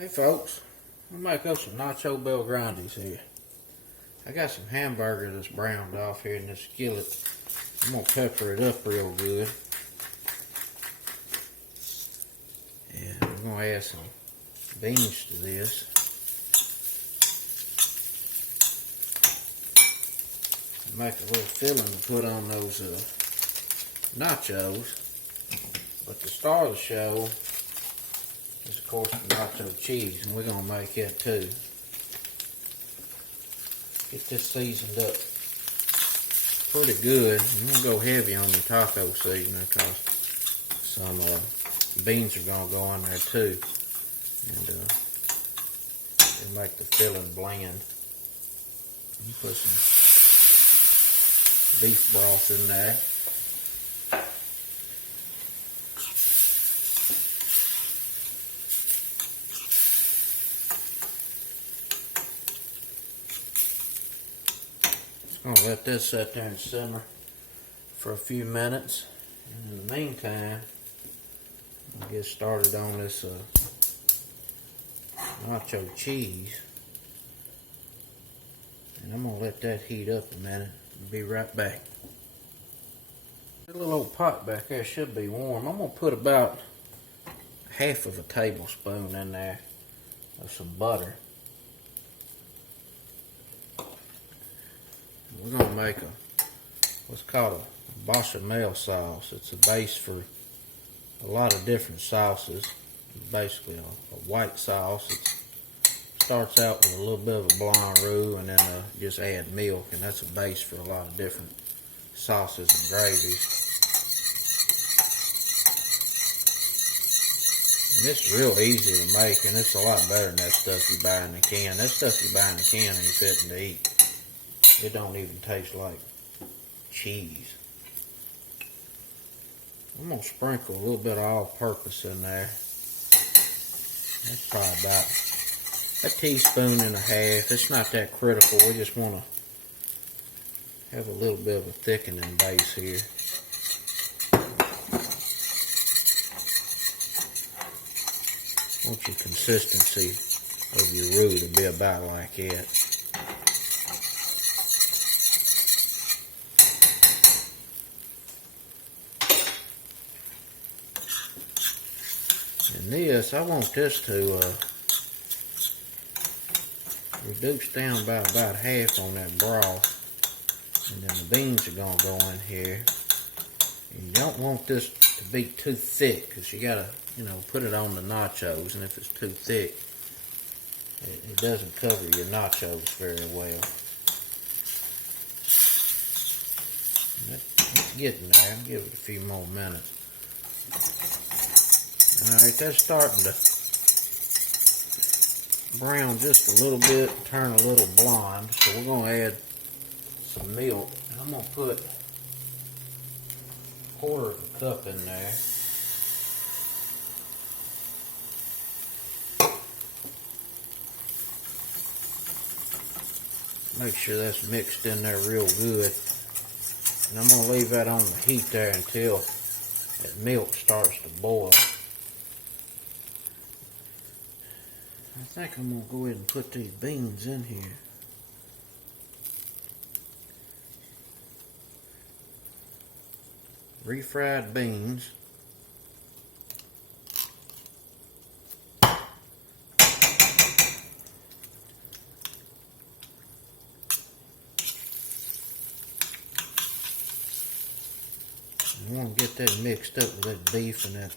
Hey folks, I'm gonna make up some Nacho Bel Grandes here. I got some hamburger that's browned off here in this skillet. I'm gonna pepper it up real good. And we're gonna add some beans to this. Make a little filling to put on those nachos. But the star of the show is, of course, the nacho cheese, and we're going to make that too. Get this seasoned up pretty good. You're going to go heavy on your taco seasoning because some beans are going to go in there too. And it'll make the filling bland. You put some beef broth in there. Just gonna let this sit there and simmer for a few minutes. And in the meantime, I'll get started on this nacho cheese. And I'm gonna let that heat up a minute. I'll be right back. That little old pot back there should be warm. I'm gonna put about half of a tablespoon in there of some butter. We're gonna make what's called a bechamel sauce. It's a base for a lot of different sauces. It's basically a white sauce. It starts out with a little bit of a blonde roux, and then just add milk, and that's a base for a lot of different sauces and gravies. And it's real easy to make, and it's a lot better than that stuff you buy in the can. That stuff you buy in the can ain't fitting to eat. It don't even taste like cheese. I'm going to sprinkle a little bit of all-purpose in there. That's probably about a teaspoon and a half. It's not that critical. We just want to have a little bit of a thickening base here. Want your consistency of your roux to be about like that. And this, I want this to reduce down by about half on that broth. And then the beans are going to go in here. And you don't want this to be too thick because you got to, put it on the nachos. And if it's too thick, it doesn't cover your nachos very well. It's getting there. I'll give it a few more minutes. Alright, that's starting to brown just a little bit, turn a little blonde. So we're going to add some milk. And I'm going to put a quarter of a cup in there. Make sure that's mixed in there real good. And I'm going to leave that on the heat there until that milk starts to boil. I think I'm going to go ahead and put these beans in here. Refried beans. I want to get that mixed up with that beef and that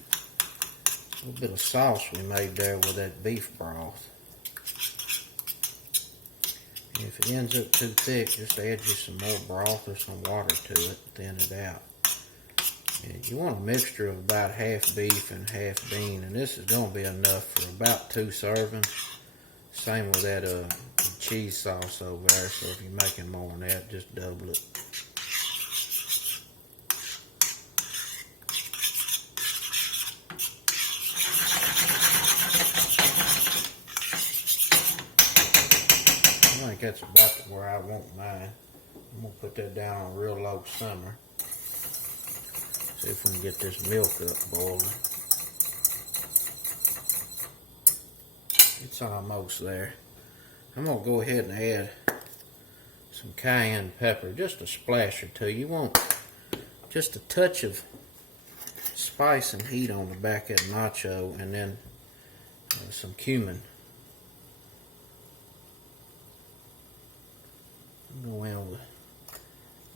little bit of sauce we made there with that beef broth. And if it ends up too thick, just add just some more broth or some water to it, thin it out. And you want a mixture of about half beef and half bean, and this is going to be enough for about 2 servings. Same with that cheese sauce over there, so if you're making more than that, just double it. I think that's about where I want mine. I'm going to put that down on a real low simmer. See if we can get this milk up boiling. It's almost there. I'm going to go ahead and add some cayenne pepper, just a splash or two. You want just a touch of spice and heat on the back of the nacho, and then some cumin. Go in with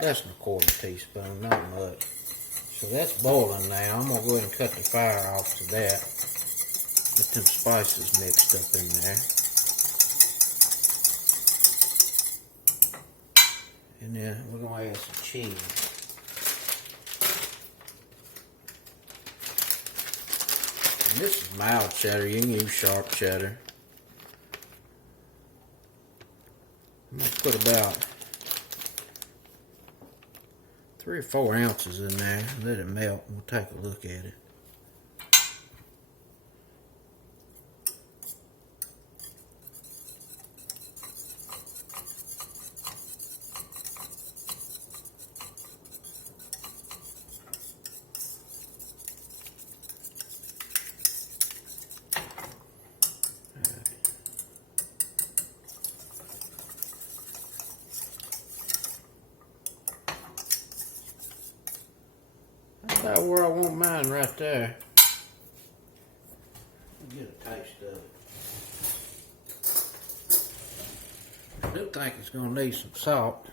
less than a quarter teaspoon, not much. So that's boiling now. I'm going to go ahead and cut the fire off to that. Get them spices mixed up in there. And then we're going to add some cheese. And this is mild cheddar. You can use sharp cheddar. I'm going to put about 3 or 4 ounces in there. Let it melt. We'll take a look at it. That's about where I want mine, right there. Get a taste of it. I do think it's going to need some salt.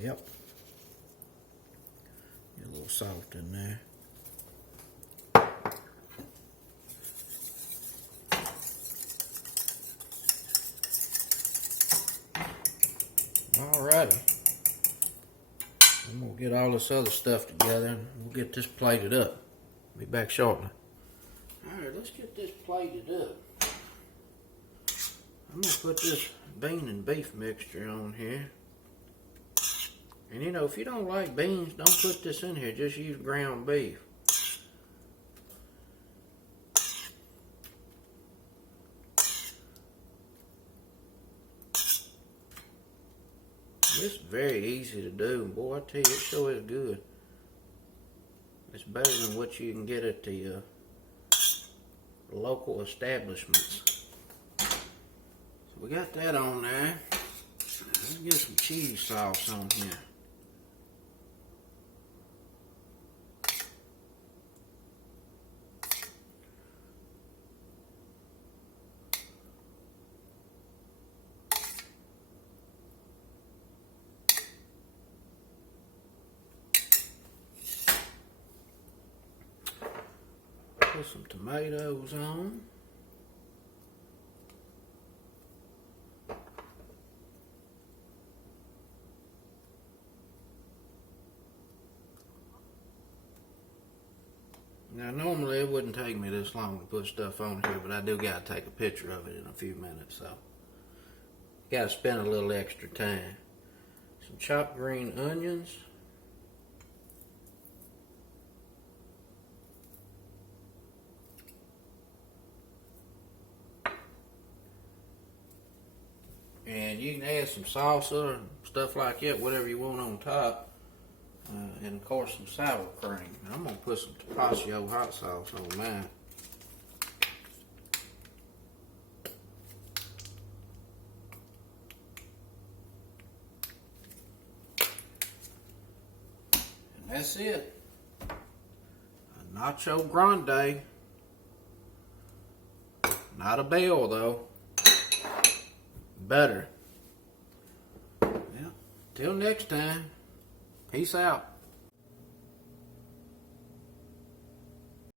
Yep. Get a little salt in there. Alrighty. I'm going to get all this other stuff together and we'll get this plated up. Be back shortly. Alright, let's get this plated up. I'm going to put this bean and beef mixture on here. And you know, if you don't like beans, don't put this in here. Just use ground beef. This is very easy to do, and boy, I tell you, it sure is good. It's better than what you can get at the local establishments. So we got that on there. Let's get some cheese sauce on here. Put some tomatoes on. Now normally it wouldn't take me this long to put stuff on here, but I do got to take a picture of it in a few minutes, so got to spend a little extra time. Some chopped green onions. And you can add some salsa and stuff like that, whatever you want on top. And of course some sour cream. I'm going to put some Tabasco hot sauce on mine. And that's it. A Nacho Grande. Not a bell though. Better. Well, till next time. Peace out.